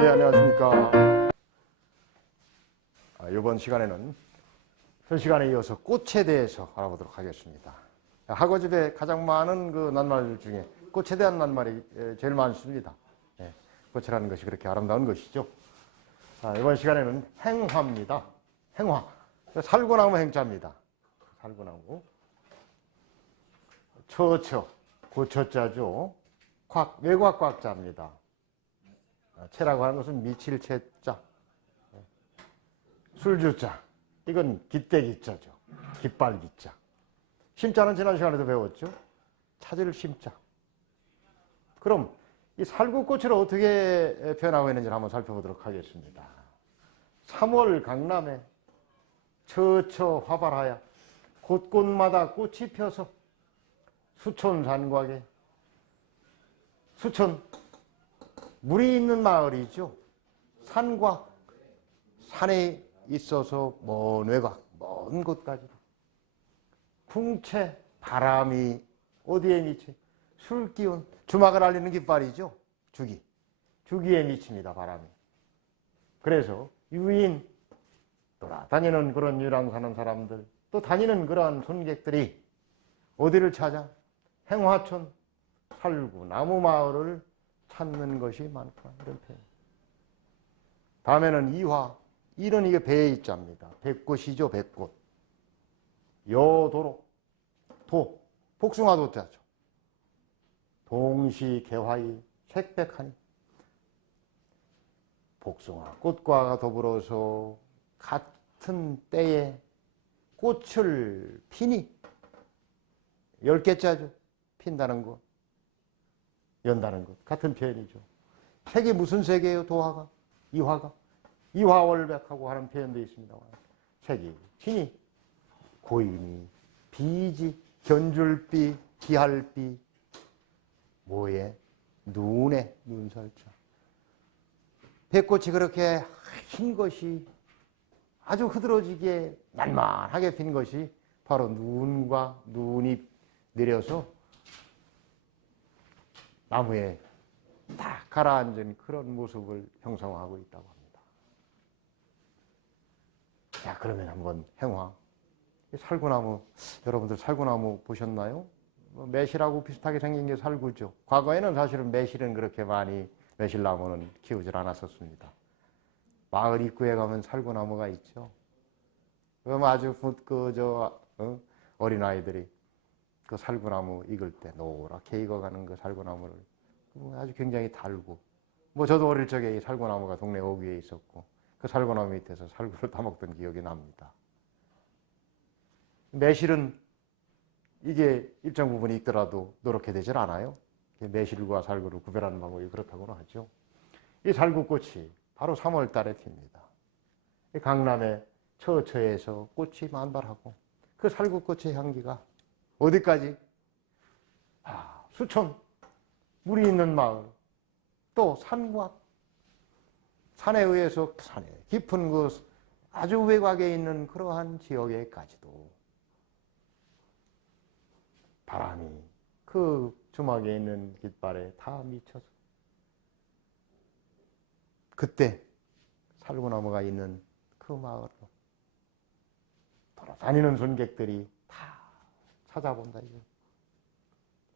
네, 안녕하십니까. 아, 이번 시간에는 전 시간에 이어서 꽃에 대해서 알아보도록 하겠습니다. 학어집에 가장 많은 그 낱말 중에 꽃에 대한 낱말이 에, 제일 많습니다. 예, 꽃이라는 것이 그렇게 아름다운 것이죠. 아, 이번 시간에는 행화입니다. 행화. 살구나무 행자입니다. 살구나무. 처처. 고처자죠. 곽, 외곽 곽자입니다. 아, 채라고 하는 것은 미칠 채자. 예. 술주자. 이건 기대기자죠. 깃발기자. 심자는 지난 시간에도 배웠죠. 찾을 심자. 그럼 이 살구꽃을 어떻게 표현하고 있는지 한번 살펴보도록 하겠습니다. 3월 강남에 처처 화발하여 곳곳마다 꽃이 펴서 수촌 산곽에 수촌 물이 있는 마을이죠. 산과 산에 있어서 먼 외곽, 먼 곳까지. 풍채, 바람이 어디에 미치? 술기운, 주막을 알리는 깃발이죠. 주기. 주기에 미칩니다, 바람이. 그래서 유인, 돌아다니는 그런 유랑 사는 사람들, 또 다니는 그러한 손객들이 어디를 찾아? 행화촌, 살구, 나무 마을을 찾는 것이 많구나. 이런 표현. 다음에는 이화. 이는 이게 배의 이자입니다. 백꽃이죠, 백꽃. 여도로. 도. 복숭아 도자죠. 동시 개화이 색백하니. 복숭아 꽃과 더불어서 같은 때에 꽃을 피니. 열 개짜죠. 핀다는 거. 연다는 것. 같은 표현이죠. 색이 무슨 색이에요, 도화가? 이화가? 이화월백하고 하는 표현도 있습니다. 색이 진이, 고임이, 비지, 견줄비, 기할비, 뭐에? 눈에, 눈설자. 배꽃이 그렇게 흰 것이 아주 흐드러지게 날만하게 핀 것이 바로 눈과 눈이 내려서 나무에 딱 가라앉은 그런 모습을 형성하고 있다고 합니다. 자, 그러면 한번 행화. 살구나무, 여러분들 살구나무 보셨나요? 뭐 매실하고 비슷하게 생긴 게 살구죠. 과거에는 사실은 매실은 그렇게 많이 매실나무는 키우질 않았었습니다. 마을 입구에 가면 살구나무가 있죠. 그럼 아주 그, 저, 어? 어린아이들이 그 살구나무 익을 때 노랗게 익어가는 그 살구나무를 아주 굉장히 달고 뭐 저도 어릴 적에 이 살구나무가 동네 오기에 있었고 그 살구나무 밑에서 살구를 따먹던 기억이 납니다. 매실은 이게 일정 부분이 있더라도 노랗게 되질 않아요. 매실과 살구를 구별하는 방법이 그렇다고는 하죠. 이 살구꽃이 바로 3월 달에 핍니다. 강남의 처처에서 꽃이 만발하고 그 살구꽃의 향기가 어디까지? 아, 수촌, 물이 있는 마을, 또 산과 산에 의해서 산에 깊은 그 아주 외곽에 있는 그러한 지역에까지도 바람이 그 주막에 있는 깃발에 다 미쳐서 그때 살구나무가 있는 그 마을로 돌아다니는 손객들이 다 찾아본다 이거.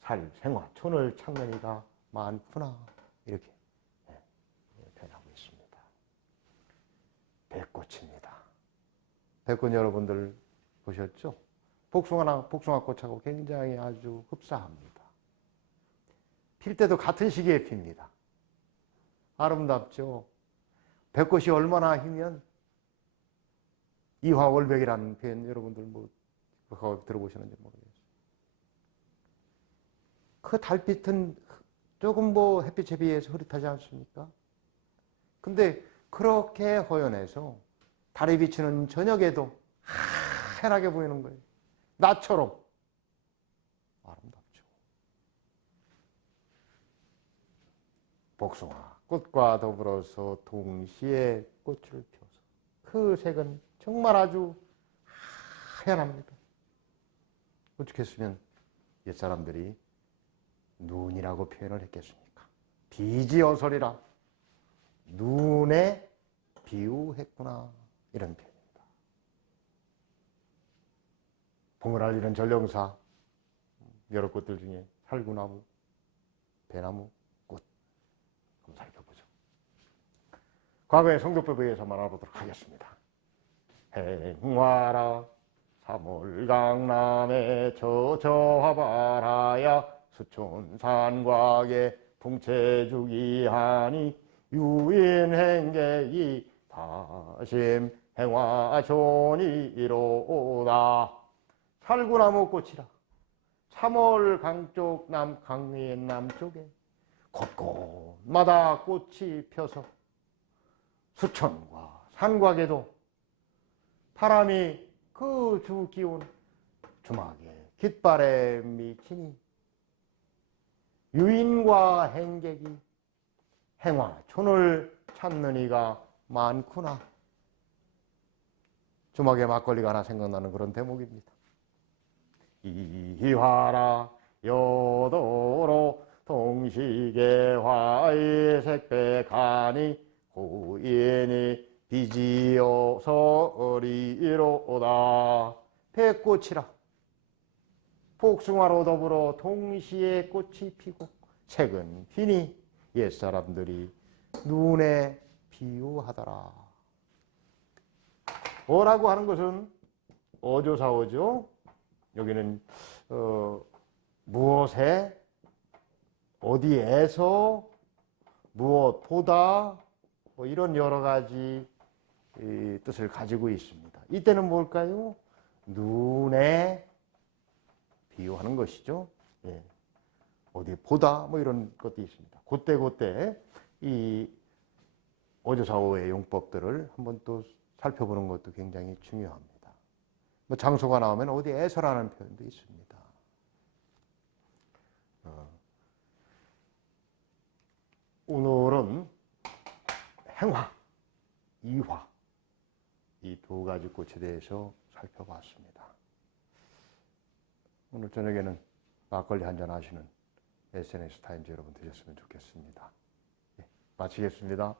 살, 생화, 촌을 찾는 이가 많구나 이렇게 네, 표현하고 있습니다. 백꽃입니다. 백꽃 여러분들 보셨죠? 복숭아나 복숭아꽃하고 굉장히 아주 흡사합니다. 필 때도 같은 시기에 핍니다. 아름답죠? 백꽃이 얼마나 희면 이화월백이라는 표현 여러분들 뭐 들어보셨는지 모르겠어요. 그 달빛은 조금 뭐 햇빛에 비해서 흐릿하지 않습니까? 근데 그렇게 허연해서 달이 비치는 저녁에도 하얗게 보이는 거예요. 나처럼 아름답죠. 복숭아 꽃과 더불어서 동시에 꽃을 펴서 그 색은 정말 아주 하얀합니다. 어떻게 했으면 눈에 비유했구나 이런 표현입니다. 봄을 알리는 전령사 여러 꽃들 중에 살구나무, 배나무, 꽃 한번 살펴보죠. 과거의 성교법에 의해서 말아보도록 하겠습니다. 행화라 삼월 강남에 저저화바라야 수촌산곽에 풍채주기하니 유인행객이 다심 행화존이로다. 살구나무 꽃이라. 3월 강쪽 남 강의 남쪽에 곳곳마다 꽃이 펴서 수천과 산곽에도 바람이 그 주 기운 주막에 깃발에 미치니 유인과 행객이 행화촌을 찾는 이가 많구나. 주막에 막걸리가 하나 생각나는 그런 대목입니다. 이화라 여도로 동시계화의 색백하니 고인이 비지어서리로다 백꽃이라 복숭아로 더불어 동시에 꽃이 피고 책은 휘니 옛사람들이 눈에 비유하더라 뭐라고 하는 것은 어조사어죠 여기는 어, 무엇에 어디에서 무엇보다 뭐 이런 여러 가지 이 뜻을 가지고 있습니다. 이때는 뭘까요? 눈에 비유하는 것이죠. 예. 어디 보다 뭐 이런 것도 있습니다. 그때 그때 이 어조사호의 용법들을 한번 또 살펴보는 것도 굉장히 중요합니다. 뭐 장소가 나오면 어디 에서라는 표현도 있습니다. 어. 오늘은 행화, 이화 이 두 가지 꽃에 대해서 살펴봤습니다. 오늘 저녁에는 막걸리 한잔 하시는 SNS 타임즈 여러분 되셨으면 좋겠습니다. 예, 마치겠습니다.